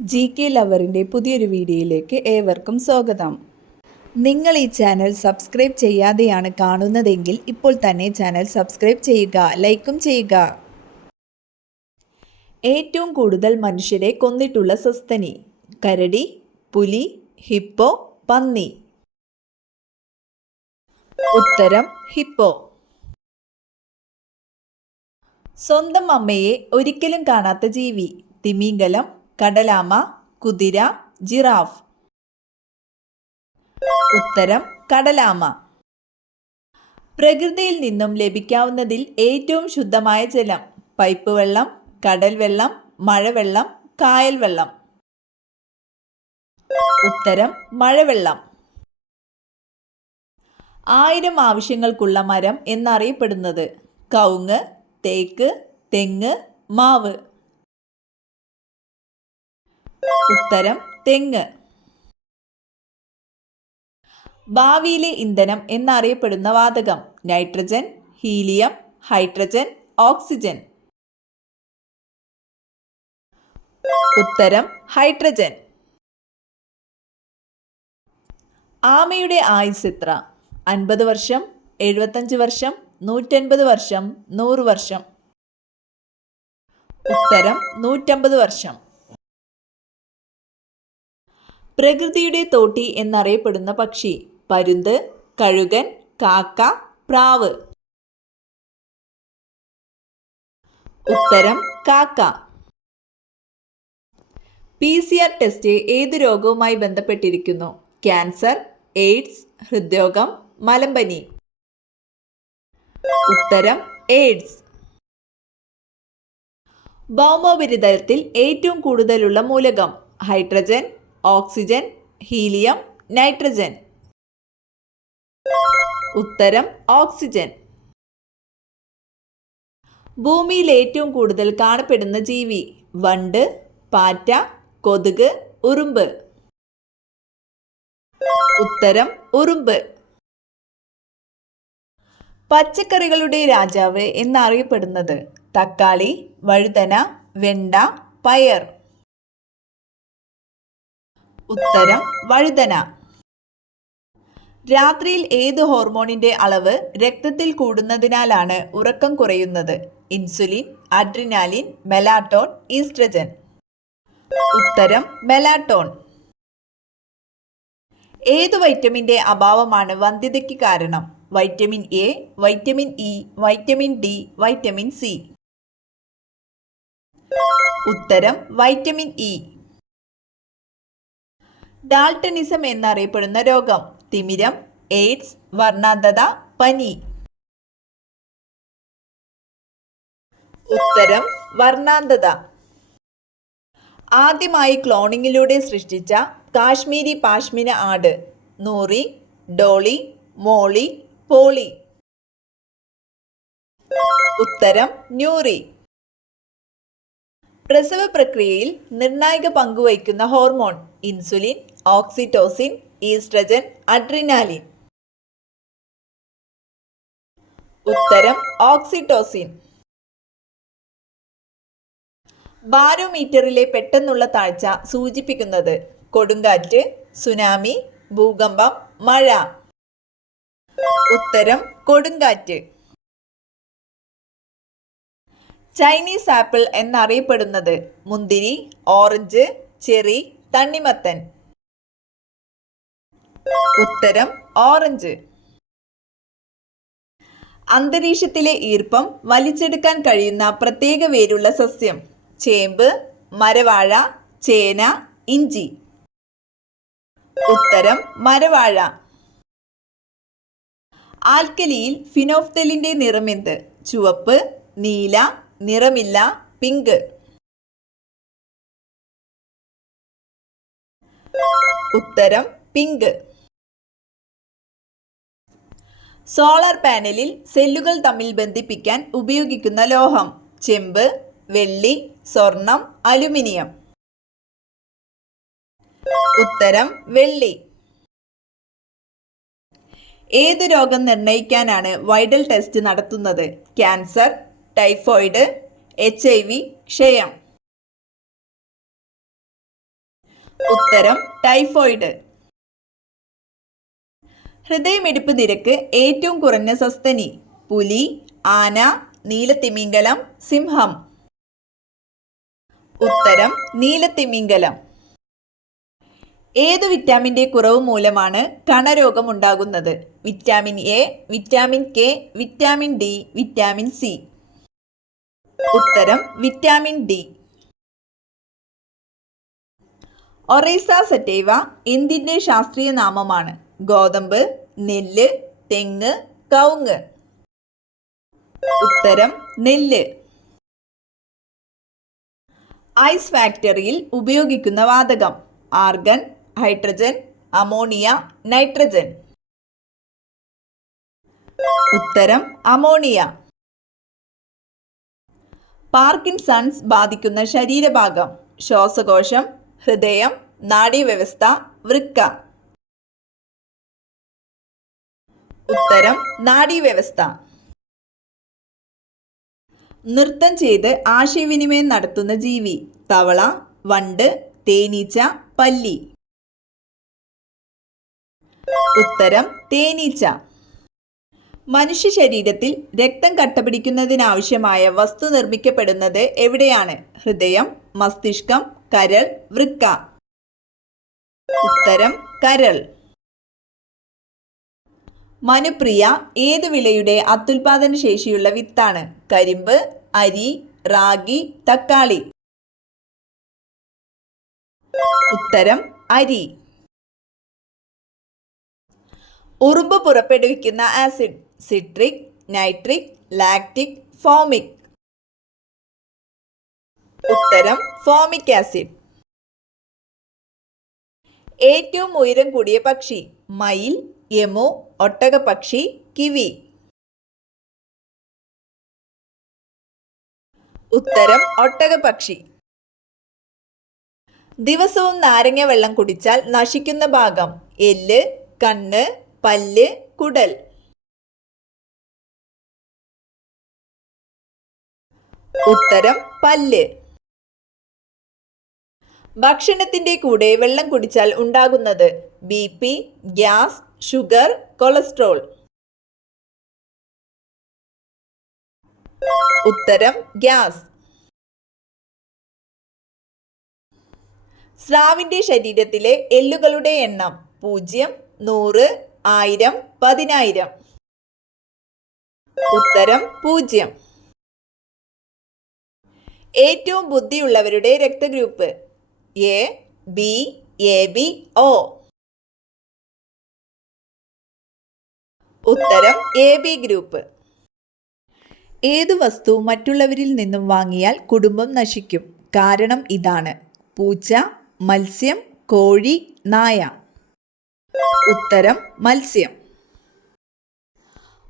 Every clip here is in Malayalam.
GK ലവറിൻ്റെ പുതിയൊരു വീഡിയോയിലേക്ക് ഏവർക്കും സ്വാഗതം. നിങ്ങൾ ഈ ചാനൽ സബ്സ്ക്രൈബ് ചെയ്യാതെയാണ് കാണുന്നതെങ്കിൽ ഇപ്പോൾ തന്നെ ചാനൽ സബ്സ്ക്രൈബ് ചെയ്യുക, ലൈക്കും ചെയ്യുക. ഏറ്റവും കൂടുതൽ മനുഷ്യരെ കൊന്നിട്ടുള്ള സസ്തനി: കരടി, പുലി, ഹിപ്പോ, പന്നി? ഉത്തരം ഹിപ്പോ. സ്വന്തം അമ്മയെ ഒരിക്കലും കാണാത്ത ജീവി: തിമിംഗലം, കടലാമ, കുതിര, ജിറാഫ്? ഉത്തരം കടലാമ. പ്രകൃതിയിൽ നിന്നും ലഭിക്കാവുന്നതിൽ ഏറ്റവും ശുദ്ധമായ ജലം: പൈപ്പ് വെള്ളം, കടൽ വെള്ളം, മഴവെള്ളം, കായൽ വെള്ളം? ഉത്തരം മഴവെള്ളം. 1000 ആവശ്യങ്ങൾക്കുള്ള മരം എന്നറിയപ്പെടുന്നത്: കവുങ്ങ്, തേക്ക്, തെങ്ങ്, മാവ്? ഉത്തരം തെങ്ങ്. ഭാവിയിലെ ഇന്ധനം എന്നറിയപ്പെടുന്ന വാതകം: നൈട്രജൻ, ഹീലിയം, ഹൈഡ്രജൻ, ഓക്സിജൻ? ഉത്തരം ഹൈഡ്രജൻ. ആമയുടെ ആയുസ് എത്ര? 50 വർഷം, 75 വർഷം, 150 വർഷം, 100 വർഷം? ഉത്തരം 150 വർഷം. പ്രകൃതിയുടെ തോട്ടി എന്നറിയപ്പെടുന്ന പക്ഷി: പരുന്ത്, കഴുകൻ, കാക്ക, പ്രാവ്? ഉത്തരം കാക്ക. PCR ടെസ്റ്റ് ഏതു രോഗവുമായി ബന്ധപ്പെട്ടിരിക്കുന്നു? ക്യാൻസർ, എയ്ഡ്സ്, ഹൃദ്രോഗം, മലമ്പനി? ഉത്തരം എയ്ഡ്സ്. ഭൗമോപരിതലത്തിൽ ഏറ്റവും കൂടുതലുള്ള മൂലകം: ഹൈഡ്രജൻ, ഓക്സിജൻ, ഹീലിയം, നൈട്രജൻ? ഉത്തരം ഓക്സിജൻ. ഭൂമിയിൽ ഏറ്റവും കൂടുതൽ കാണപ്പെടുന്ന ജീവി: വണ്ട്, പാറ്റ, കൊതുക്, ഉറുമ്പ്? ഉത്തരം ഉറുമ്പ്. പച്ചക്കറികളുടെ രാജാവ് എന്നറിയപ്പെടുന്നത്: തക്കാളി, വഴുതന, വെണ്ട, പയർ? ഉത്തരം വഴുതന. രാത്രിയിൽ ഏത് ഹോർമോണിന്റെ അളവ് രക്തത്തിൽ കൂടുന്നതിനാലാണ് ഉറക്കം കുറയുന്നത്? Insulin, adrenaline, melatonin, oestrogen? ഉത്തരം മെലാറ്റോൺ. ഏതു വൈറ്റമിന്റെ അഭാവമാണ് വന്ധ്യതയ്ക്ക് കാരണം? Vitamin A, vitamin E, vitamin D, vitamin C? ഉത്തരം വൈറ്റമിൻ ഇ. ഡാൾട്ടണിസം എന്നറിയപ്പെടുന്ന രോഗം: തിമിരം, എയ്ഡ്സ്, വർണ്ണാന്ധത, പനി? ഉത്തരം വർണ്ണാന്ധത. ആദ്യമായി ക്ലോണിങ്ങിലൂടെ സൃഷ്ടിച്ച കാശ്മീരി പാഷ്മിന ആട്: നൂറി, ഡോളി, മോളി, പോളി? ഉത്തരം ന്യൂറി. പ്രസവ പ്രക്രിയയിൽ നിർണായക പങ്കുവഹിക്കുന്ന hormone: insulin, oxytocin, oestrogen, adrenaline? ഉത്തരം ഓക്സിറ്റോസിൻ. ബാരോമീറ്ററിലെ പെട്ടെന്നുള്ള താഴ്ച സൂചിപ്പിക്കുന്നത്: കൊടുങ്കാറ്റ്, സുനാമി, ഭൂകമ്പം, മഴ? ഉത്തരം കൊടുങ്കാറ്റ്. ചൈനീസ് ആപ്പിൾ എന്നറിയപ്പെടുന്നത്: മുന്തിരി, ഓറഞ്ച്, ചെറി, തണ്ണിമത്തൻ? ഉത്തരം ഓറഞ്ച്. അന്തരീക്ഷത്തിലെ ഈർപ്പം വലിച്ചെടുക്കാൻ കഴിയുന്ന പ്രത്യേക വേരുള്ള സസ്യം: ചേമ്പ്, മരവാഴ, ചേന, ഇഞ്ചി? ഉത്തരം മരവാഴ. ആൽക്കലിയിൽ ഫിനോഫ്തലിന്റെ നിറമെന്ത്? ചുവപ്പ്, നീല, നിറമില്ല, പിങ്ക്? ഉത്തരം പിങ്ക്. സോളാർ പാനലിൽ സെല്ലുകൾ തമ്മിൽ ബന്ധിപ്പിക്കാൻ ഉപയോഗിക്കുന്ന ലോഹം: ചെമ്പ്, വെള്ളി, സ്വർണം, അലുമിനിയം? ഉത്തരം വെള്ളി. ഏതു രോഗം നിർണയിക്കാനാണ് വൈഡൽ ടെസ്റ്റ് നടത്തുന്നത്? ക്യാൻസർ, ടൈഫോയിഡ്, HIV, ക്ഷയം? ഉത്തരം ടൈഫോയിഡ്. ഹൃദയമിടിപ്പ് നിരക്ക് ഏറ്റവും കുറഞ്ഞ സസ്തനി? പുലി, ആന, നീലത്തിമിംഗലം, സിംഹം. ഉത്തരം നീലത്തിമിംഗലം. ഏതു വിറ്റാമിൻ്റെ കുറവ് മൂലമാണ് കണരോഗം ഉണ്ടാകുന്നത്? Vitamin A, vitamin K, vitamin D, vitamin C. ഉത്തരം വിറ്റാമിൻ ഡി. ഒറൈസ സറ്റൈവ എന്തിൻ്റെ ശാസ്ത്രീയ നാമമാണ്? ഗോതമ്പ്, നെല്ല്, തെങ്ങ്, കവുങ്ങ്. ഉത്തരം നെല്ല്. ഐസ് ഫാക്ടറിയിൽ ഉപയോഗിക്കുന്ന വാതകം? Argon, hydrogen, ammonia, nitrogen. ഉത്തരം അമോണിയ. പാർക്കിൻസൺസ് ബാധിക്കുന്ന ശരീരഭാഗം? ശ്വാസകോശം, ഹൃദയം, നാഡീവ്യവസ്ഥ, വൃക്ക. ഉത്തരം നാഡീവ്യവസ്ഥ. നൃത്തം ചെയ്ത് ആശയവിനിമയം നടത്തുന്ന ജീവി? തവള, വണ്ട്, തേനീച്ച, പല്ലി. ഉത്തരം തേനീച്ച. മനുഷ്യ ശരീരത്തിൽ രക്തം കട്ടപിടിക്കുന്നതിനാവശ്യമായ വസ്തു നിർമ്മിക്കപ്പെടുന്നത് എവിടെയാണ്? ഹൃദയം, മസ്തിഷ്കം, കരൾ, വൃക്ക. ഉത്തരം കരൾ. മനുപ്രിയ ഏത് വിളയുടെ അത്യുൽപാദന ശേഷിയുള്ള വിത്താണ്? കരിമ്പ്, അരി, റാഗി, തക്കാളി. ഉത്തരം അരി. ഉറുമ്പ് പുറപ്പെടുവിക്കുന്ന acid? Citric, nitric, lactic, formic. ഉത്തരം ഫോമിക് ആസിഡ്. ഏറ്റവും ഉയരം കൂടിയ പക്ഷി? മയിൽ, യമു, ഒട്ടകപ്പക്ഷി, കിവി. ഉത്തരം ഒട്ടകപ്പക്ഷി. ദിവസവും നാരങ്ങ വെള്ളം കുടിച്ചാൽ നശിക്കുന്ന ഭാഗം? എല്ല്, കണ്ണ്, പല്ല്, കുടൽ. ഉത്തരം പല്ല്. ഭക്ഷണത്തിന്റെ കൂടെ വെള്ളം കുടിച്ചാൽ ഉണ്ടാകുന്നത്? BP, gas, sugar, cholesterol. ഉത്തരം ഗ്യാസ്. സ്രാവിന്റെ ശരീരത്തിലെ എല്ലുകളുടെ എണ്ണം? 0, 100, 1000, 10000. ഉത്തരം 0. ഏറ്റവും ബുദ്ധിയുള്ളവരുടെ രക്തഗ്രൂപ്പ്? A, B, AB, O. ഉത്തരം AB ഗ്രൂപ്പ്. ഏതു വസ്തു മറ്റുള്ളവരിൽ നിന്നും വാങ്ങിയാൽ കുടുംബം നശിക്കും? കാരണം ഇതാണ്: പൂച്ച, മത്സ്യം, കോഴി, നായ. ഉത്തരം മത്സ്യം.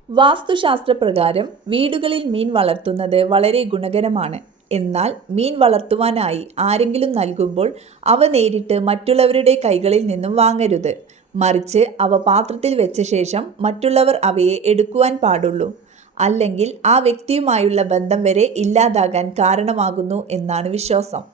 വാസ്തുശാസ്ത്രപ്രകാരം വീടുകളിൽ മീൻ വളർത്തുന്നത് വളരെ ഗുണകരമാണ്. എന്നാൽ മീൻ വളർത്തുവാനായി ആരെങ്കിലും നൽകുമ്പോൾ അവ നേരിട്ട് മറ്റുള്ളവരുടെ കൈകളിൽ നിന്നും വാങ്ങരുത്. മറിച്ച് അവ പാത്രത്തിൽ വെച്ച ശേഷം മറ്റുള്ളവർ അവയെ എടുക്കുവാൻ പാടുള്ളൂ. അല്ലെങ്കിൽ ആ വ്യക്തിയുമായുള്ള ബന്ധം വരെ ഇല്ലാതാകാൻ കാരണമാകുന്നു എന്നാണ് വിശ്വാസം.